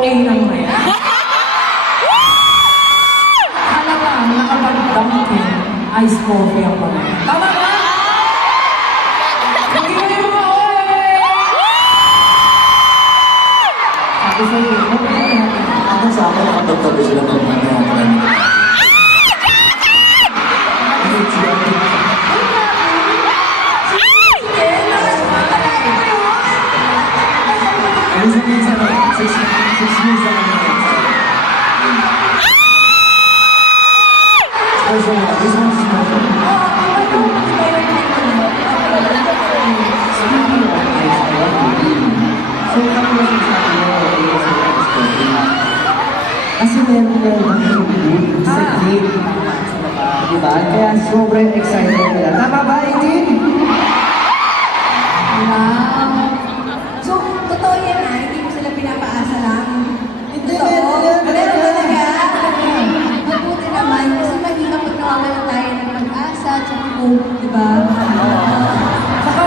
OA lang na yan. Halagang nakapag-dunkin, ice coffee ako na. Tama ba? Hindi mo yung mga OA! Sabi sa'yo, Ako sa akin, nakatagtabi sila ng mga Ano sabihin sa mga 6 years na kami. Special na, this one's special. So, kami na sinasabi mo, kasi meron ka yung food sa cake. Diba? Kaya sobrang excited nila. Tama ba, Aileen? Wow. So, totoo yan na, hindi mo sila pinapaasa lang. Hindi, Totoo. meron Meron talaga. Mabuti naman, kasi mahirap pag nawawalan tayo ng pag-asa, tsaka hope, di ba? saka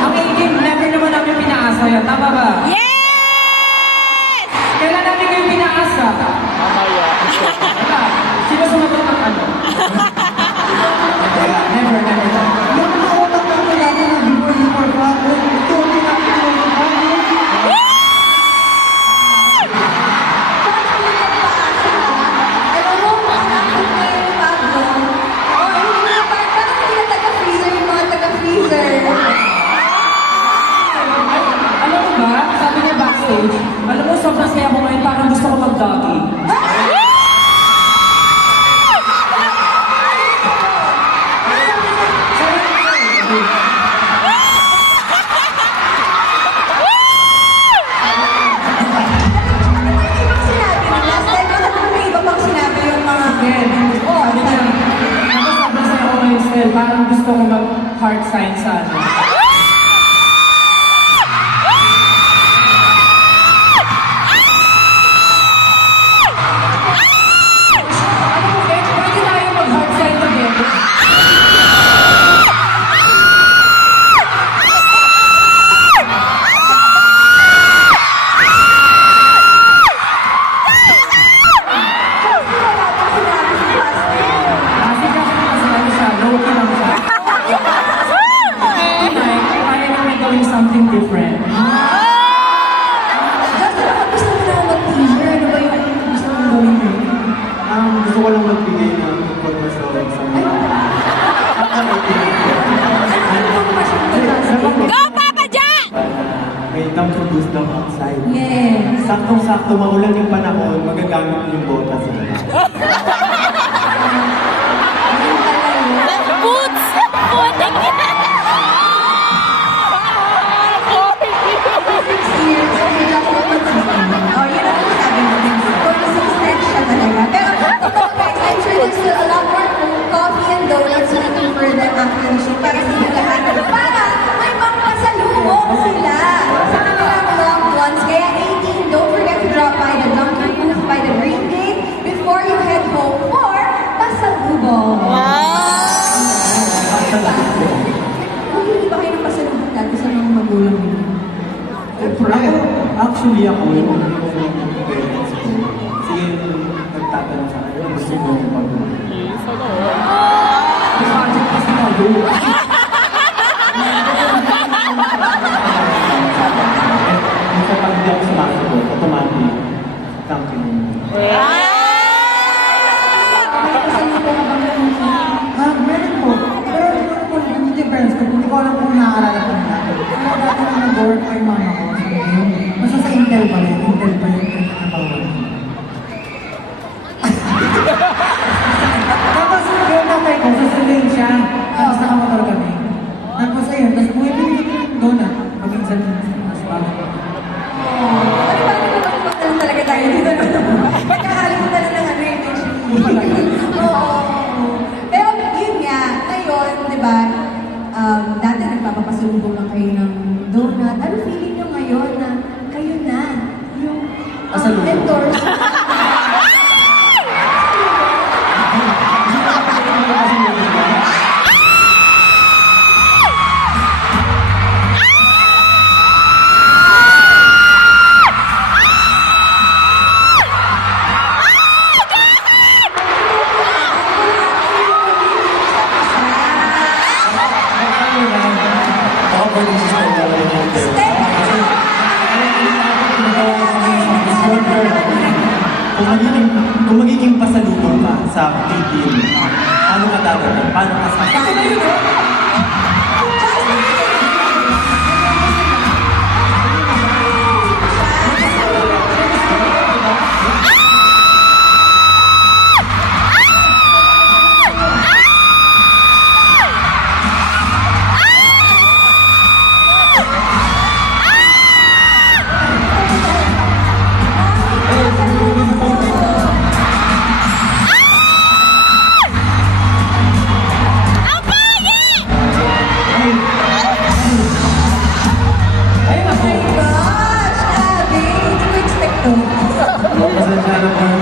ang 18, never naman namin pinaasa yan. Tama ba? Yes! Kailan namin kayo pinaasa? Mamaya. Sino sumagot ng ano? Never. Yung mga utak na natin na before pa, ito ang pinakatulong pa. Alam mo, ang nakit na yung Pablo. Oh, hindi na parang hindi na taga-freezer yung mga taga-freezer. Alam mo ba, sabi niya backstage, alam mo, sobrang saya ko ngayon, parang gusto ko mag-doggy. Last time, ano may iba pang sinabi yung mga... Again, sabi niya, ako sobrang saya ko ngayon, Stel, parang gusto ko mag-heart sign sa ano. Alam mo, Ed, pwede tayo mag-heart sign together. Kasi ano siya, low-key lang siya. Tonight, kaya namin gawin something different. Just baka gusto mo na mag-teaser, ano ba yung gusto mong gawin mo? Gusto ko lang magbigay ng pag-masalan sa mga... Go, Papa Jack! May time to boost them outside. Yes. Saktong-sakto maulan yung panahon, magagamit mo yung botas. Boots! Putik! Oh, yun ang sabi mo din. Consistent siya talaga. Pero, totoo guys, I'm sure there's still a lot more coffee and donuts waiting for them after the show para sa inyo lahat. Para may pampasalubong sila sa kanilang loved ones. Kaya 18, don't forget to drop by the Dunkin' Booth by the Green Gate before you head home for pasalubong. Hindi ba kayo ng pasalubong dati sa mga magulang niyo? Actually, ako yung parents ko. Kasi nagtatanong sa akin, gusto mo yung pag-uwi. Project kasi tayo. Kasi pag hindi ako sumasagot, automatic, thank you. May pasalubong ka bang ganun? Meron po. Pero yung difference ko, hindi ko alam kung naaalala ko na natin. Pero dati na nag-work pa yung mama ko. Basta sa Intel pa rin. Intel pa yung pinakatawag. Tapos yung tatay ko, sasabihin siya. Tapos nakamotor kami. Tapos ayun, tapos bumibili ko yung donut. Pag-insan mas bago. Ano talaga tayo dito? Pagkakalimutan na ng ano yung Oo. Pero yun nga, ngayon, di ba, dati nagpapapasalubong lang kayo ng donut. Ano feeling nyo ngayon na kayo na yung Pasalubong. endorse? kung magiging pasalubong ka sa PBM, paano ka dadating? Paano ka sa... Ayun ako. Gosh, Abby! Hindi ko expect to. Pasensya na po.